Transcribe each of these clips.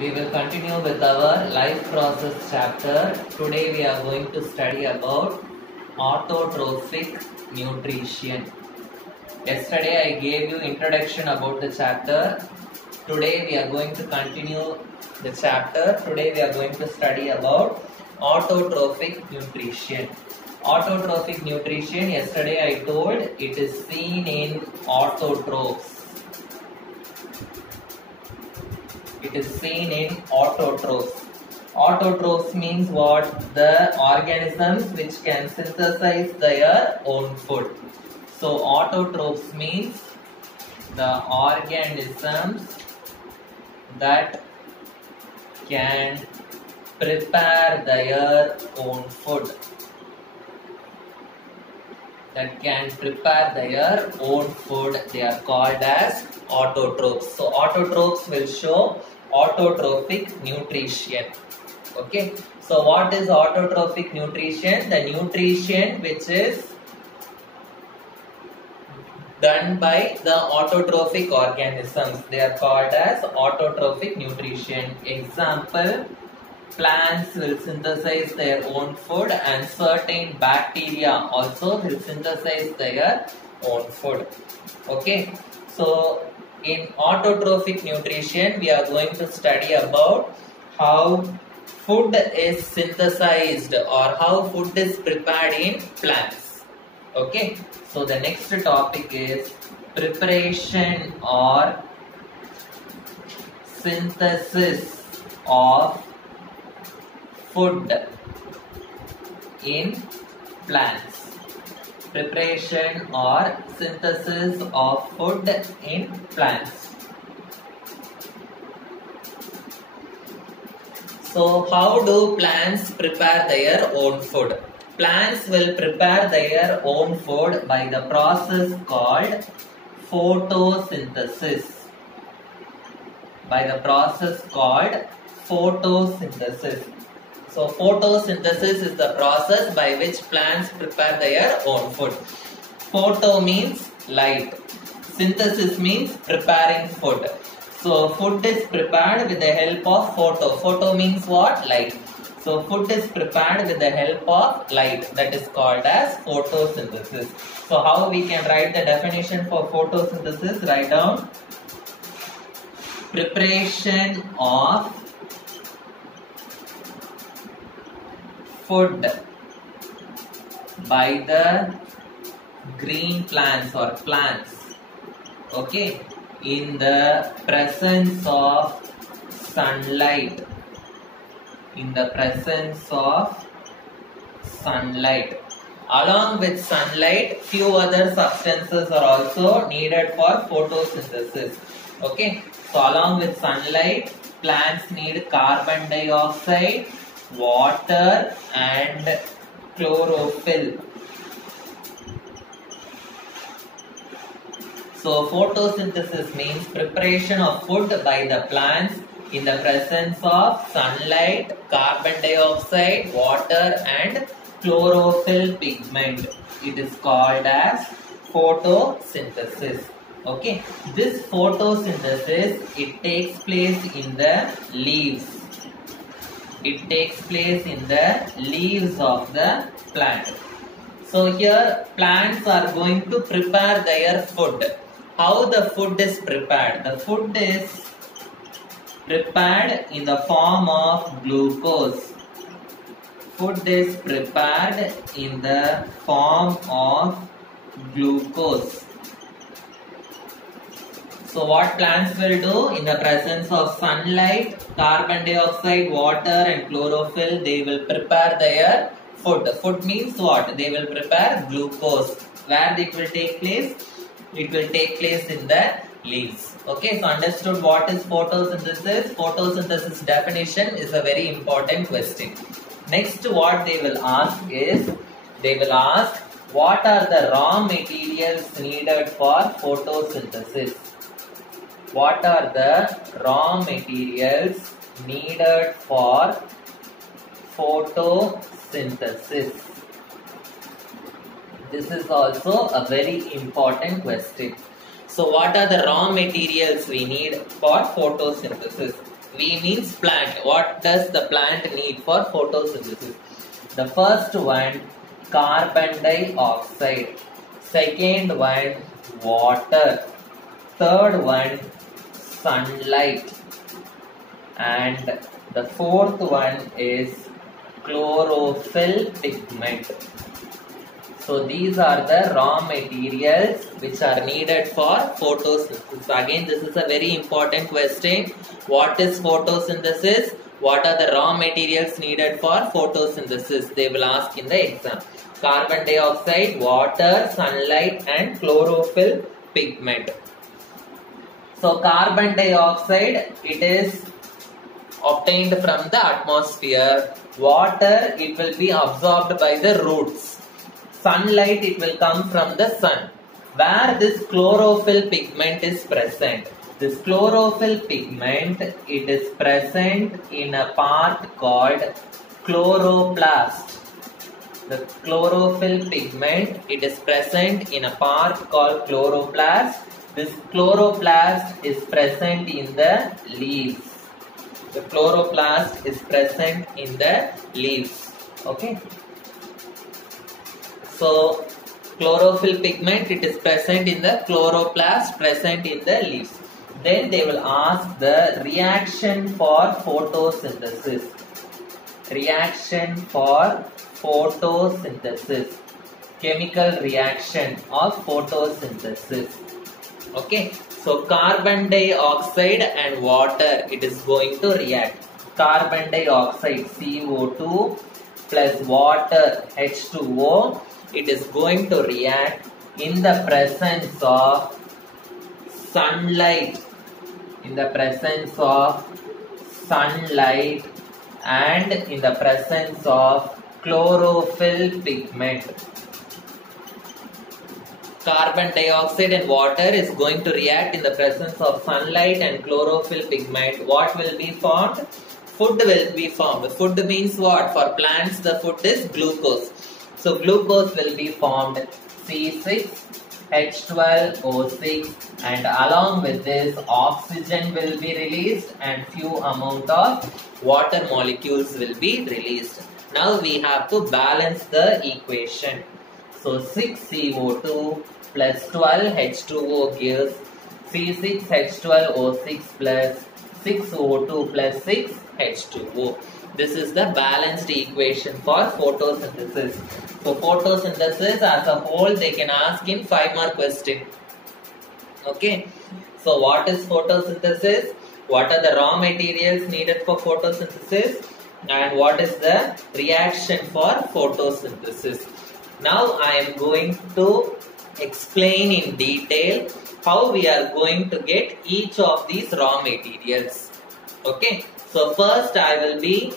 We will continue with our life process chapter. Today we are going to study about autotrophic nutrition. Yesterday I gave you introduction about the chapter. Today we are going to continue the chapter. Today we are going to study about autotrophic nutrition. Autotrophic nutrition, yesterday I told it is seen in autotrophs. It is seen in autotrophs. Autotrophs means what? The organisms which can synthesize their own food. So autotrophs means the organisms that can prepare their own food. They are called as autotrophs. So autotrophs will show autotrophic nutrition. Okay. So what is autotrophic nutrition? The nutrition which is done by the autotrophic organisms. They are called as autotrophic nutrition. Example, plants will synthesize their own food and certain bacteria also will synthesize their own food. Okay. So in autotrophic nutrition, we are going to study about how food is synthesized or how food is prepared in plants. Okay. So the next topic is preparation or synthesis of food in plants. Preparation or synthesis of food in plants. So how do plants prepare their own food? Plants will prepare their own food by the process called photosynthesis. So photosynthesis is the process by which plants prepare their own food. Photo means light. Synthesis means preparing food. So food is prepared with the help of photo. Photo means what? Light. So food is prepared with the help of light. That is called as photosynthesis. So how we can write the definition for photosynthesis? Write down. Preparation of food by the green plants or plants, okay, in the presence of sunlight. Along with sunlight, few other substances are also needed for photosynthesis. Okay, so along with sunlight, plants need carbon dioxide, water and chlorophyll. So photosynthesis means preparation of food by the plants in the presence of sunlight, carbon dioxide, water and chlorophyll pigment. It is called as photosynthesis. Okay, this photosynthesis, it takes place in the leaves. It takes place in the leaves of the plant. So here plants are going to prepare their food. How the food is prepared? The food is prepared in the form of glucose. Food is prepared in the form of glucose. So what plants will do? In the presence of sunlight, carbon dioxide, water and chlorophyll, they will prepare their food. Food means what? They will prepare glucose. Where it will take place? It will take place in the leaves. Okay, so understood what is photosynthesis? Photosynthesis definition is a very important question. Next, what they will ask is, they will ask what are the raw materials needed for photosynthesis? What are the raw materials needed for photosynthesis? This is also a very important question. So what are the raw materials we need for photosynthesis? V means plant. What does the plant need for photosynthesis? The first one, carbon dioxide. Second one, water. Third one, sunlight. And the fourth one is chlorophyll pigment. So these are the raw materials which are needed for photosynthesis. Again, this is a very important question. What is photosynthesis? What are the raw materials needed for photosynthesis? They will ask in the exam. Carbon dioxide, water, sunlight and chlorophyll pigment. So carbon dioxide, it is obtained from the atmosphere. Water, it will be absorbed by the roots. Sunlight, it will come from the sun. Where this chlorophyll pigment is present? This chlorophyll pigment, it is present in a part called chloroplast. The chlorophyll pigment, it is present in a part called chloroplast. This chloroplast is present in the leaves. The chloroplast is present in the leaves. Okay. So, chlorophyll pigment, it is present in the chloroplast, present in the leaves. Then they will ask the reaction for photosynthesis. Reaction for photosynthesis. Chemical reaction of photosynthesis. Okay. So, carbon dioxide and water, it is going to react. Carbon dioxide, CO2 plus water, H2O. It is going to react in the presence of sunlight, in the presence of sunlight and in the presence of chlorophyll pigment. Carbon dioxide and water is going to react in the presence of sunlight and chlorophyll pigment. What will be formed? Food will be formed. Food means what? For plants, the food is glucose. So glucose will be formed, C6H12O6, and along with this oxygen will be released and few amount of water molecules will be released. Now we have to balance the equation. So 6CO2 plus 12H2O gives C6H12O6 plus 6O2 plus 6H2O. This is the balanced equation for photosynthesis. So photosynthesis as a whole, they can ask in 5-mark question. Okay. So what is photosynthesis? What are the raw materials needed for photosynthesis? And what is the reaction for photosynthesis? Now I am going to explain in detail how we are going to get each of these raw materials. Okay. So first I will be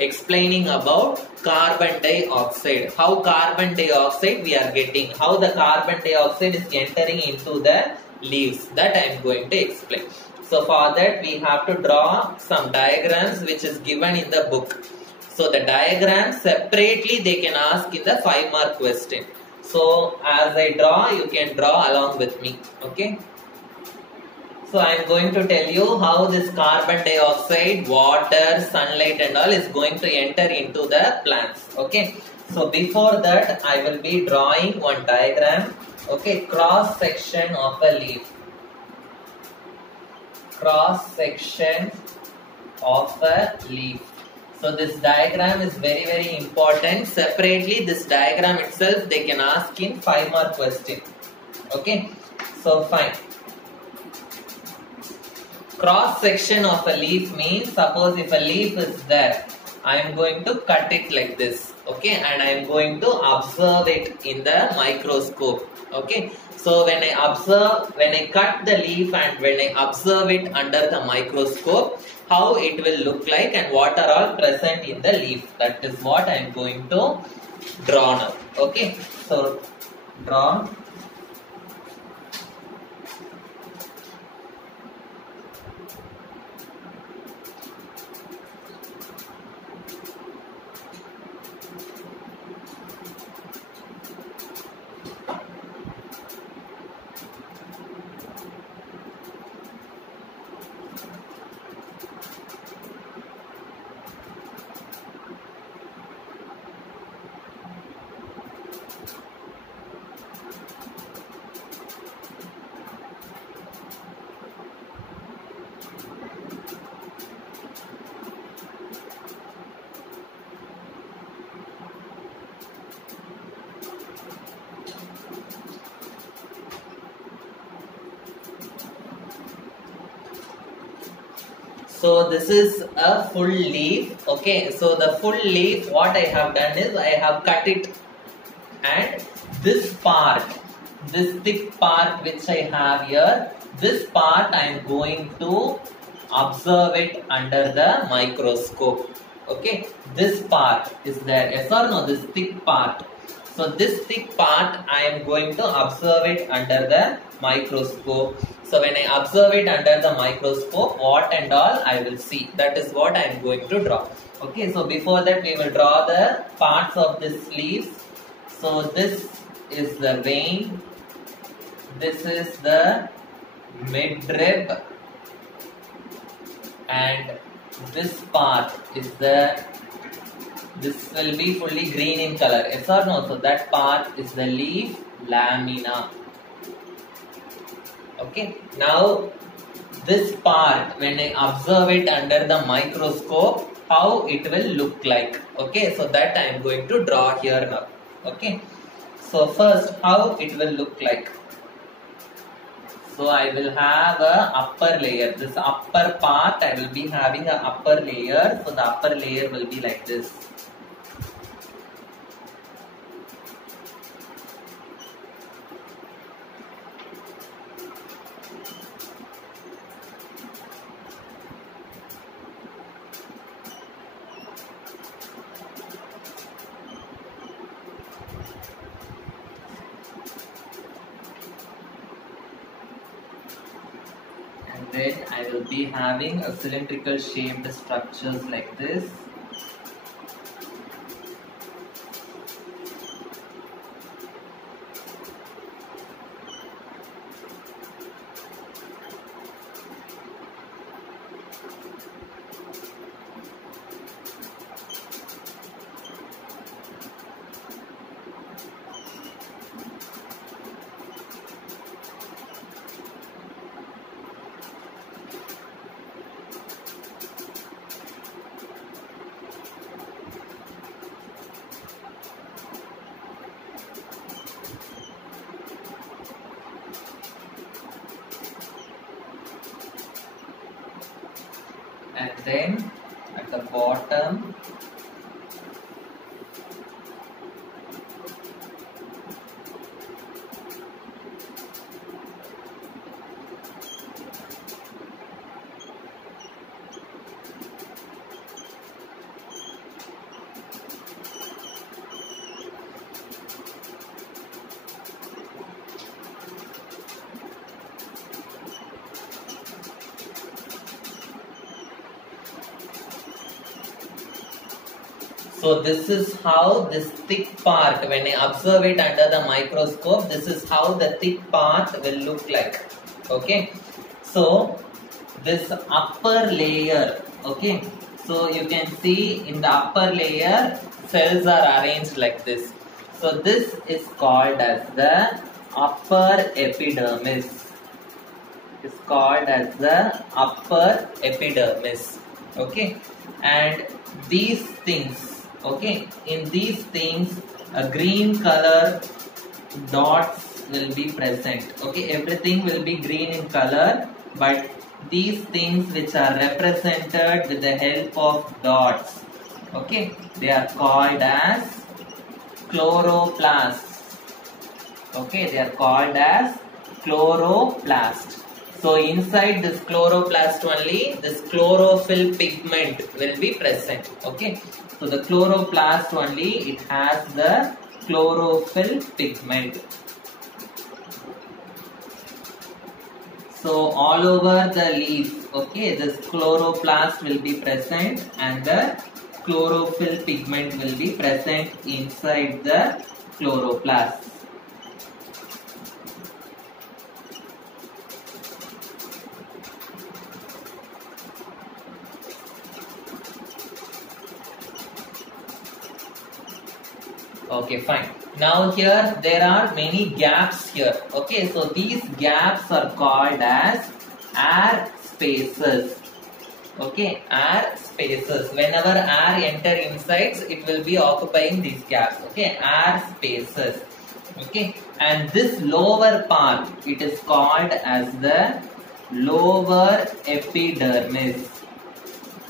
explaining about carbon dioxide. How carbon dioxide we are getting. How the carbon dioxide is entering into the leaves. That I am going to explain. So for that we have to draw some diagrams which is given in the book. So the diagrams separately they can ask in the 5-mark question. So as I draw, you can draw along with me. Okay. So I am going to tell you how this carbon dioxide, water, sunlight and all is going to enter into the plants. Okay. So before that I will be drawing one diagram. Okay. Cross section of a leaf. Cross section of a leaf. So this diagram is very important. Separately this diagram itself they can ask in 5-mark question. Okay. So fine. Cross section of a leaf means, suppose if a leaf is there, I am going to cut it like this. Okay. And I am going to observe it in the microscope. Okay. So when I cut the leaf and when I observe it under the microscope, how it will look like and what are all present in the leaf. That is what I am going to draw now. Okay. So draw. So this is a full leaf. Okay, so the full leaf, what I have done is I have cut it, and this part, this thick part which I have here, this part I am going to observe it under the microscope. Okay, this part is there, yes or no, this thick part. So this thick part I am going to observe it under the microscope. So when I observe it under the microscope, what and all I will see, that is what I am going to draw. Okay, so before that we will draw the parts of this leaves. So this is the vein, this is the midrib, and this part is this will be fully green in color, yes or no? So that part is the leaf lamina. Okay, now this part, when I observe it under the microscope, how it will look like. Okay, so that I am going to draw here now. Okay, so first how it will look like. So I will have a upper layer. This upper part I will be having a upper layer. So the upper layer will be like this. Then I will be having a cylindrical shaped structures like this. And then at the bottom so this is how this thick part, when I observe it under the microscope, this is how the thick part will look like. Okay, so this upper layer, okay, so you can see in the upper layer cells are arranged like this. So this is called as the upper epidermis. It's called as the upper epidermis. Okay, and these things, okay, in these things a green color dots will be present. Okay, everything will be green in color, but these things which are represented with the help of dots, okay, they are called as chloroplasts. Okay, they are called as chloroplast. So inside this chloroplast only, this chlorophyll pigment will be present. Okay, so the chloroplast only, it has the chlorophyll pigment. So all over the leaf, okay, this chloroplast will be present and the chlorophyll pigment will be present inside the chloroplast. Okay, fine. Now here there are many gaps here. Okay, so these gaps are called as air spaces. Okay, air spaces. Whenever air enter inside, it will be occupying these gaps. Okay, air spaces. Okay, and this lower part, it is called as the lower epidermis.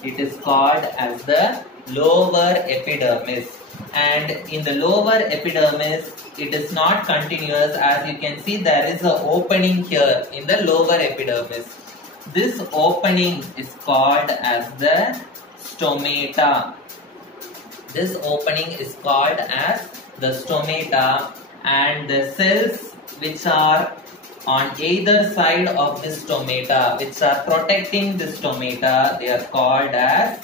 It is called as the lower epidermis. And in the lower epidermis, it is not continuous. As you can see, there is an opening here in the lower epidermis. This opening is called as the stomata. This opening is called as the stomata, and the cells which are on either side of this stomata, which are protecting the stomata, they are called as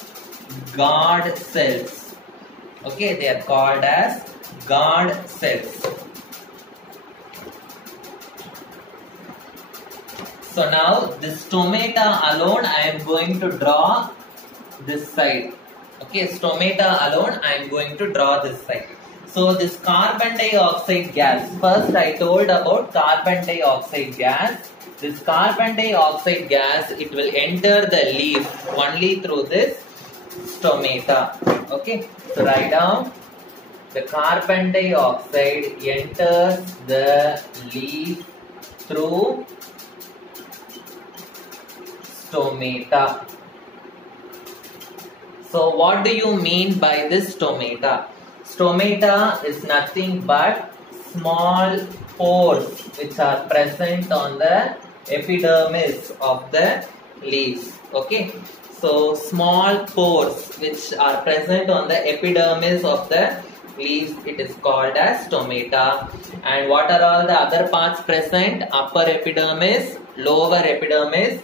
guard cells. Okay, they are called as guard cells. So now this stomata alone I am going to draw this side. Okay, stomata alone I am going to draw this side. So this carbon dioxide gas, first I told about carbon dioxide gas. This carbon dioxide gas, it will enter the leaf only through this stomata. Okay, so write down, the carbon dioxide enters the leaf through stomata. So what do you mean by this stomata? Stomata is nothing but small pores which are present on the epidermis of the leaves. Okay, so small pores which are present on the epidermis of the leaves, it is called as stomata. And what are all the other parts present? Upper epidermis, lower epidermis,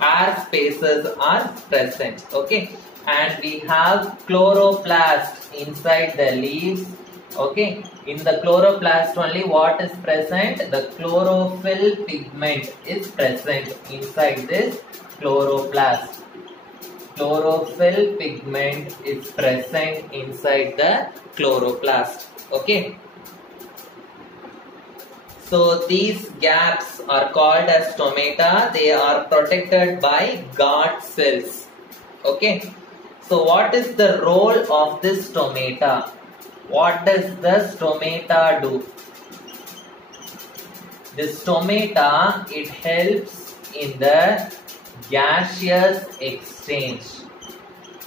air spaces are present. Okay, and we have chloroplast inside the leaves. Okay, in the chloroplast only what is present? The chlorophyll pigment is present inside this chloroplast. Chlorophyll pigment is present inside the chloroplast. Okay, so these gaps are called as stomata. They are protected by guard cells. Okay, so what is the role of this stomata? What does the stomata do? This stomata, it helps in the gaseous exchange.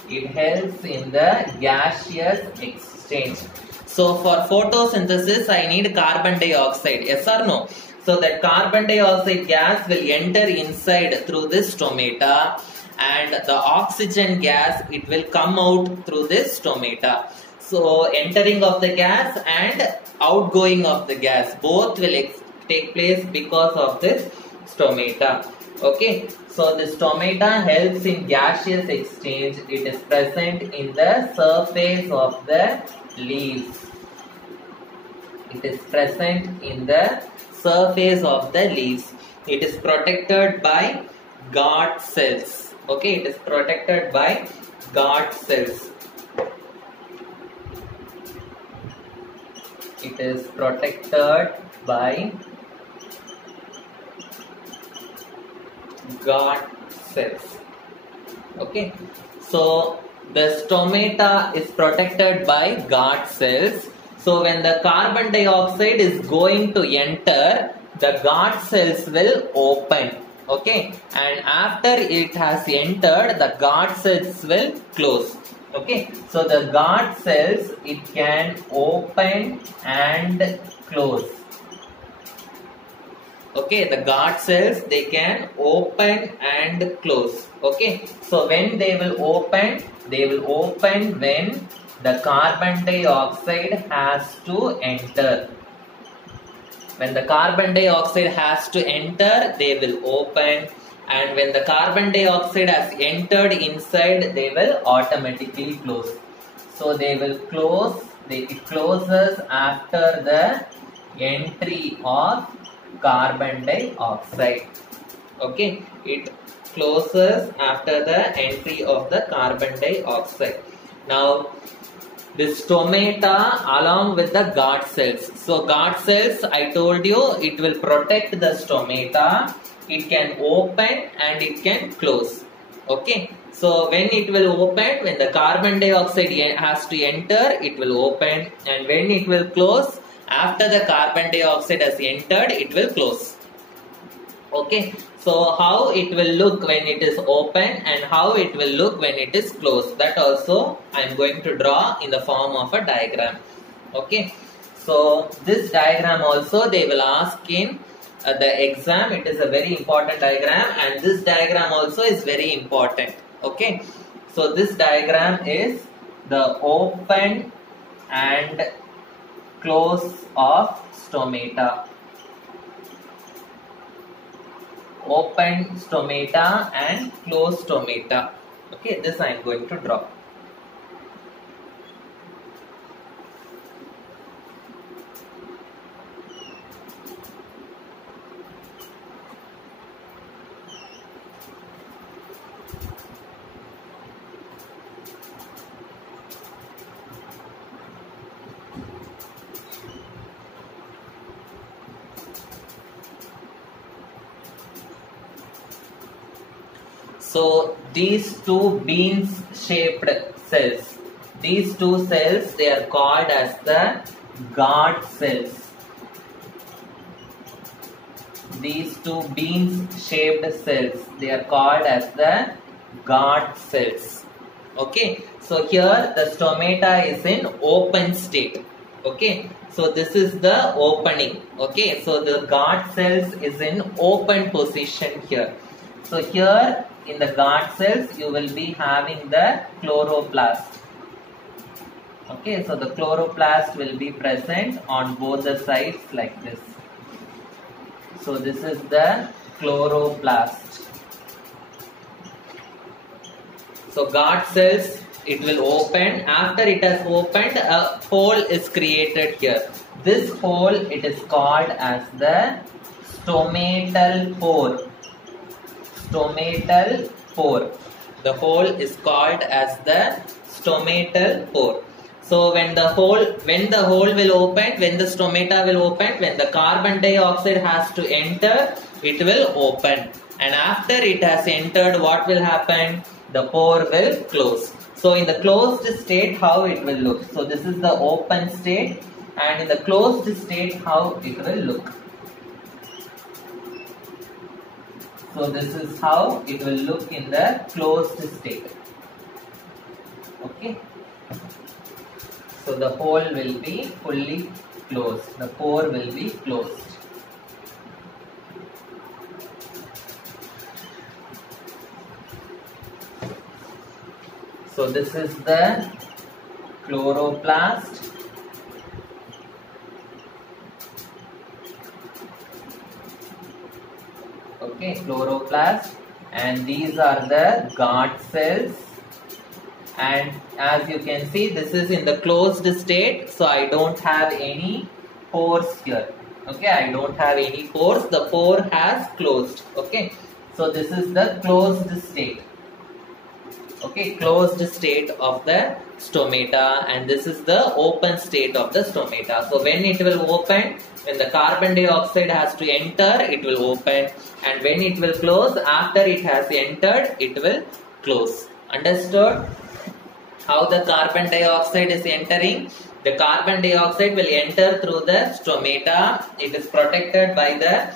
It helps in the gaseous exchange. So for photosynthesis, I need carbon dioxide. Yes or no? So that carbon dioxide gas will enter inside through this stomata, and the oxygen gas, it will come out through this stomata. So entering of the gas and outgoing of the gas, both will take place because of this stomata. Okay, so the stomata helps in gaseous exchange. It is present in the surface of the leaves. It is present in the surface of the leaves. It is protected by guard cells. Okay, it is protected by guard cells. It is protected by guard cells. Okay, so the stomata is protected by guard cells. So when the carbon dioxide is going to enter, the guard cells will open. Okay, and after it has entered, the guard cells will close. Okay, so the guard cells, it can open and close. Okay, the guard cells, they can open and close. Okay, so when they will open when the carbon dioxide has to enter. When the carbon dioxide has to enter, they will open, and when the carbon dioxide has entered inside, they will automatically close. So they will close, it closes after the entry of carbon dioxide. Okay, it closes after the entry of the carbon dioxide. Now this stomata along with the guard cells. So guard cells, I told you, it will protect the stomata. It can open and it can close. Okay, so when it will open, when the carbon dioxide has to enter, it will open, and when it will close, after the carbon dioxide has entered, it will close. Okay, so how it will look when it is open and how it will look when it is closed, that also I am going to draw in the form of a diagram. Okay, so this diagram also they will ask in the exam. It is a very important diagram, and this diagram also is very important. Okay, so this diagram is the open and close of stomata. Open stomata and closed stomata. Okay, this I am going to draw. So these two beans shaped cells, these two cells, they are called as the guard cells. These two beans shaped cells, they are called as the guard cells. Okay, so here the stomata is in open state. Okay, so this is the opening. Okay, so the guard cells is in open position here. So here in the guard cells you will be having the chloroplast. Okay, so the chloroplast will be present on both the sides like this. So this is the chloroplast. So guard cells, it will open. After it has opened, a hole is created here. This hole, it is called as the stomatal pore. Stomatal pore. The hole is called as the stomatal pore. So when the hole will open, when the stomata will open, when the carbon dioxide has to enter, it will open. And after it has entered, what will happen? The pore will close. So in the closed state, how it will look? So this is the open state, and in the closed state, how it will look? So this is how it will look in the closed state. Okay. So the hole will be fully closed. The pore will be closed. So this is the chloroplast. Okay, chloroplast, and these are the guard cells. And as you can see, this is in the closed state, so I don't have any pores here. Okay, I don't have any pores. The pore has closed. Okay, so this is the closed state. Okay, closed state of the stomata, and this is the open state of the stomata. So when it will open, when the carbon dioxide has to enter, it will open, and when it will close, after it has entered, it will close. Understood? How the carbon dioxide is entering? The carbon dioxide will enter through the stomata. It is protected by the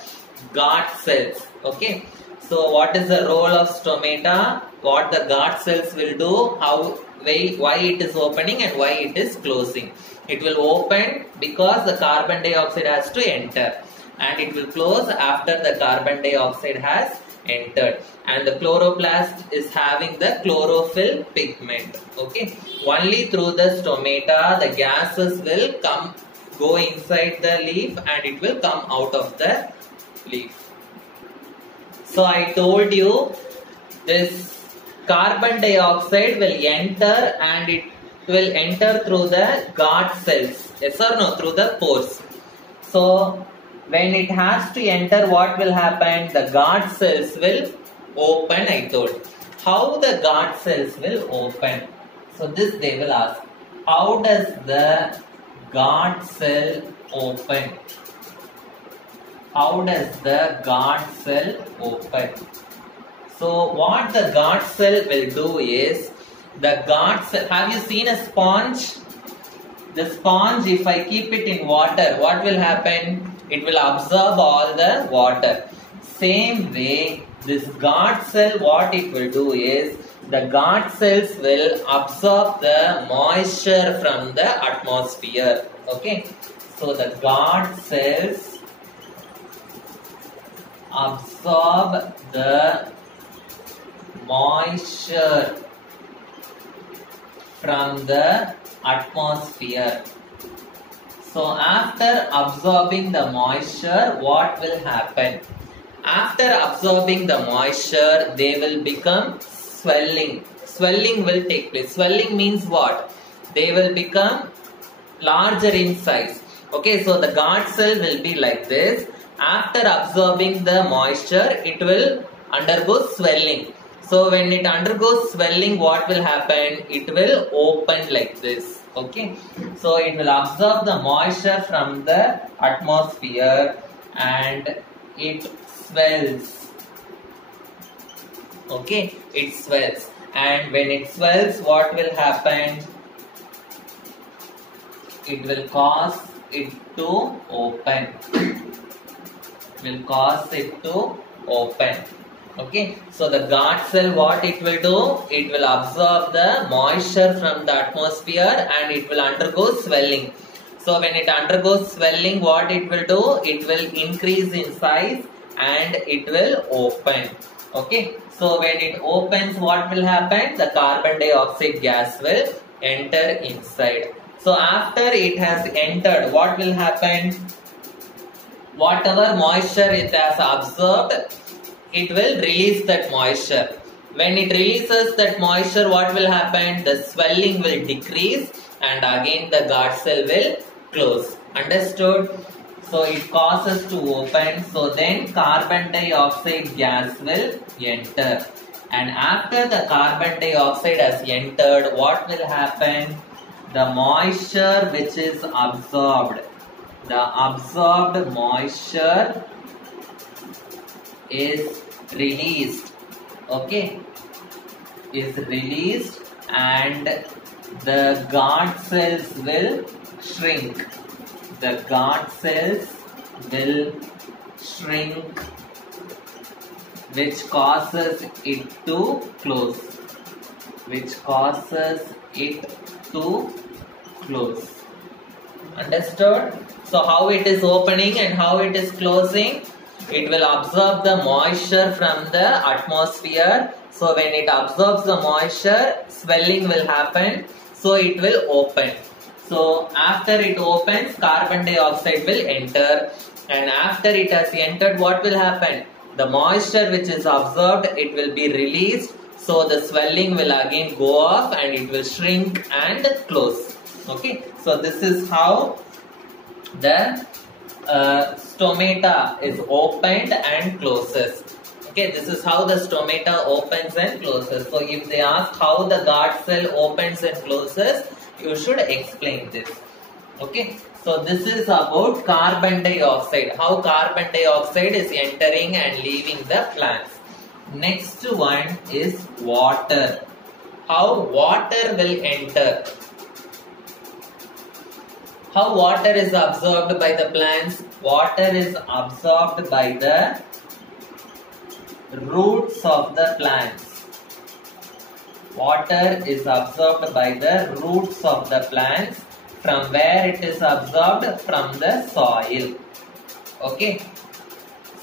guard cells. Okay. So what is the role of stomata? What the guard cells will do? Why it is opening and why it is closing? It will open because the carbon dioxide has to enter, and it will close after the carbon dioxide has entered. And the chloroplast is having the chlorophyll pigment. Okay, only through the stomata the gases will go inside the leaf, and it will come out of the leaf. So I told you this carbon dioxide will enter, and it will enter through the guard cells. Yes or no? Through the pores. So when it has to enter, what will happen? The guard cells will open, I told. How the guard cells will open? So this they will ask. How does the guard cell open? How does the guard cell open? So what the guard cell will do is, the guard cell, have you seen a sponge? The sponge, if I keep it in water, what will happen? It will absorb all the water. Same way, this guard cell, what it will do is, the guard cells will absorb the moisture from the atmosphere. Okay, so the guard cells absorb the moisture from the atmosphere. So after absorbing the moisture, what will happen? After absorbing the moisture, they will become swelling. Swelling will take place. Swelling means what? They will become larger in size. Okay, so the guard cell will be like this. After absorbing the moisture, it will undergo swelling. So when it undergoes swelling, what will happen? It will open like this. Okay, so it will absorb the moisture from the atmosphere and it swells. Okay, it swells, and when it swells, what will happen? It will cause it to open. Okay, so the guard cell, what it will do? It will absorb the moisture from the atmosphere and it will undergo swelling. So when it undergoes swelling, what it will do? It will increase in size and it will open. Okay, so when it opens, what will happen? The carbon dioxide gas will enter inside. So after it has entered, what will happen? Whatever moisture it has absorbed, it will release that moisture. When it releases that moisture, what will happen? The swelling will decrease and again the guard cell will close. Understood? So it causes to open. So then carbon dioxide gas will enter. And after the carbon dioxide has entered, what will happen? The moisture which is absorbed, the absorbed moisture is released. Okay, is released and the guard cells will shrink. The guard cells will shrink, which causes it to close. Understood? So how it is opening and how it is closing? It will absorb the moisture from the atmosphere. So when it absorbs the moisture, swelling will happen. So it will open. So after it opens, carbon dioxide will enter. And after it has entered, what will happen? The moisture which is absorbed, it will be released. So the swelling will again go off and it will shrink and close. Okay. So this is how the stomata is opened and closes. Okay, this is how the stomata opens and closes. So if they ask how the guard cell opens and closes, you should explain this. Okay, so this is about carbon dioxide, how carbon dioxide is entering and leaving the plants. Next one is water. How water will enter. How water is absorbed by the plants? Water is absorbed by the roots of the plants. Water is absorbed by the roots of the plants. From where it is absorbed? From the soil. Okay.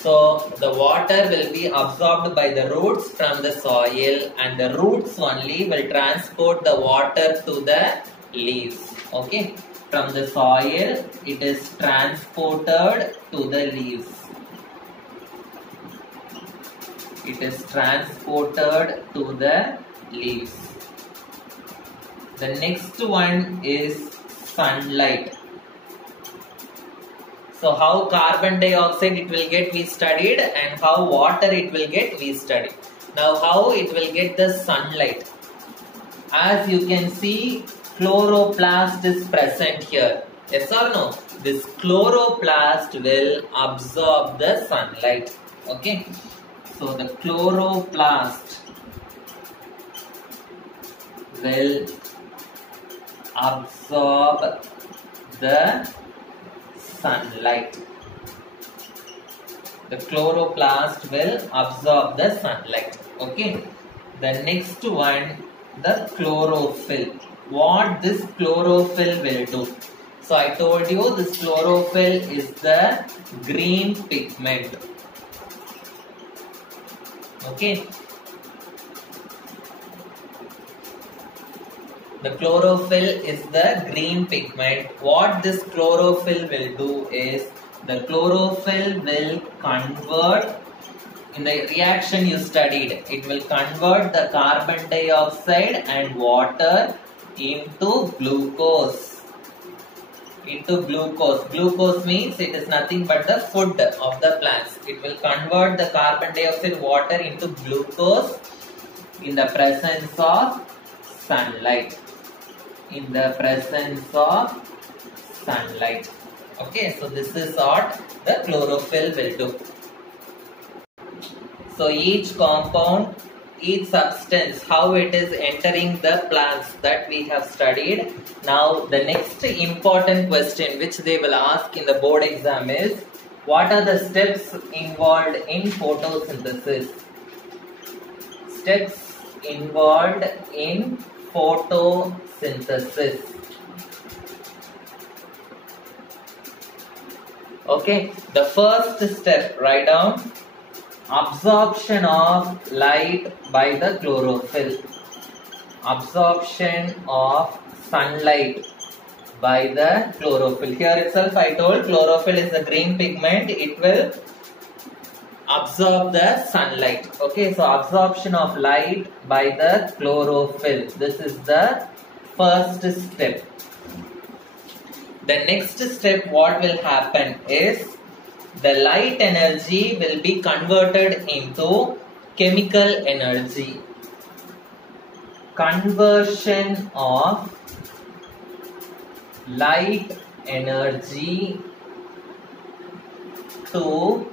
So the water will be absorbed by the roots from the soil, and the roots only will transport the water to the leaves. Okay. From the soil, it is transported to the leaves. It is transported to the leaves. The next one is sunlight. So how carbon dioxide it will get, we studied, and how water it will get, we studied. Now how it will get the sunlight. As you can see, chloroplast is present here. Yes or no? This chloroplast will absorb the sunlight. Okay. So the chloroplast will absorb the sunlight. The chloroplast will absorb the sunlight. Okay. The next one, the chlorophyll. What this chlorophyll will do? So I told you this chlorophyll is the green pigment. Okay. The chlorophyll is the green pigment. What this chlorophyll will do is the chlorophyll will convert, in the reaction you studied, it will convert the carbon dioxide and water into glucose. Glucose means it is nothing but the food of the plants. It will convert the carbon dioxide water into glucose in the presence of sunlight. In the presence of sunlight. Okay, so this is what the chlorophyll will do. So each compound, each substance, how it is entering the plants, that we have studied. Now the next important question which they will ask in the board exam is, what are the steps involved in photosynthesis? Steps involved in photosynthesis. Okay, the first step, write down, absorption of light by the chlorophyll. Absorption of sunlight by the chlorophyll. Here itself I told chlorophyll is a green pigment. It will absorb the sunlight. Okay, so absorption of light by the chlorophyll. This is the first step. The next step, what will happen is the light energy will be converted into chemical energy. Conversion of light energy to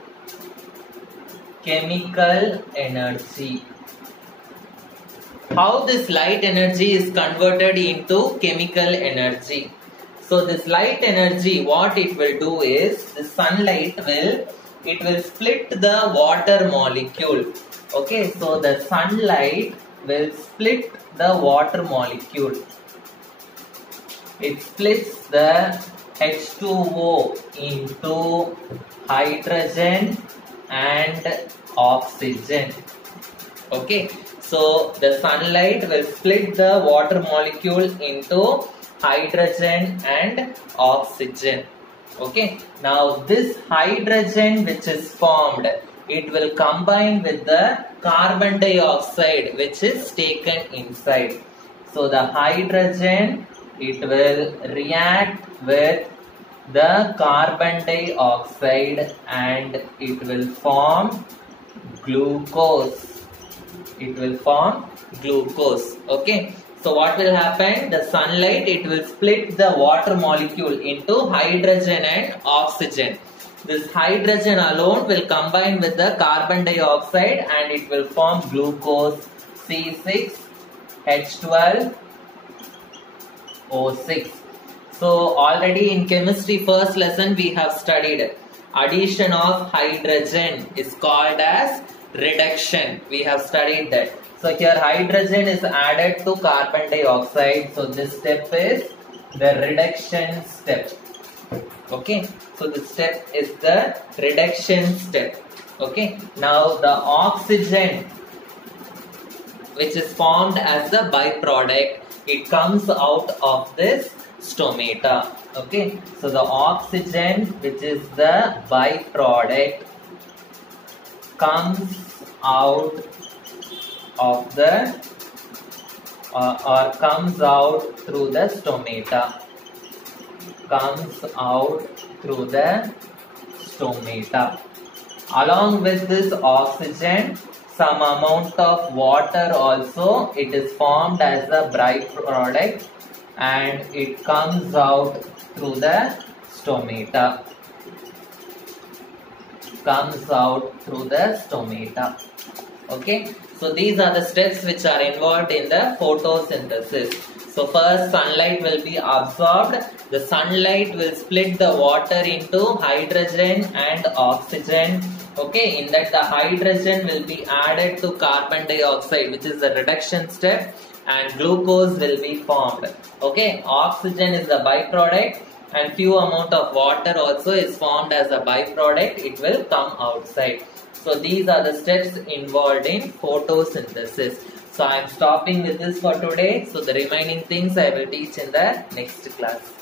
chemical energy. How this light energy is converted into chemical energy? So this light energy, what it will do is, the sunlight will split the water molecule. Okay, so the sunlight will split the water molecule. It splits the H2O into hydrogen and oxygen. Okay, so the sunlight will split the water molecule into hydrogen and oxygen. Okay, now this hydrogen which is formed, it will combine with the carbon dioxide which is taken inside. So the hydrogen, it will react with the carbon dioxide and it will form glucose. It will form glucose. Okay. So what will happen? The sunlight, it will split the water molecule into hydrogen and oxygen. This hydrogen alone will combine with the carbon dioxide and it will form glucose, C6H12O6. So already in chemistry first lesson we have studied addition of hydrogen is called as reduction. We have studied that. So here hydrogen is added to carbon dioxide. So this step is the reduction step. Okay. So this step is the reduction step. Okay. Now the oxygen which is formed as the byproduct, it comes out of this stomata. Okay. So the oxygen which is the byproduct comes out of the or comes out through the stomata. Comes out through the stomata. Along with this oxygen, some amount of water also, it is formed as a byproduct and it comes out through the stomata. Comes out through the stomata. Okay, so these are the steps which are involved in the photosynthesis. So first sunlight will be absorbed. The sunlight will split the water into hydrogen and oxygen. Okay, in that the hydrogen will be added to carbon dioxide, which is the reduction step, and glucose will be formed. Okay, oxygen is the byproduct, and few amount of water also is formed as a byproduct. It will come outside. So these are the steps involved in photosynthesis. So I am stopping with this for today. So the remaining things I will teach in the next class.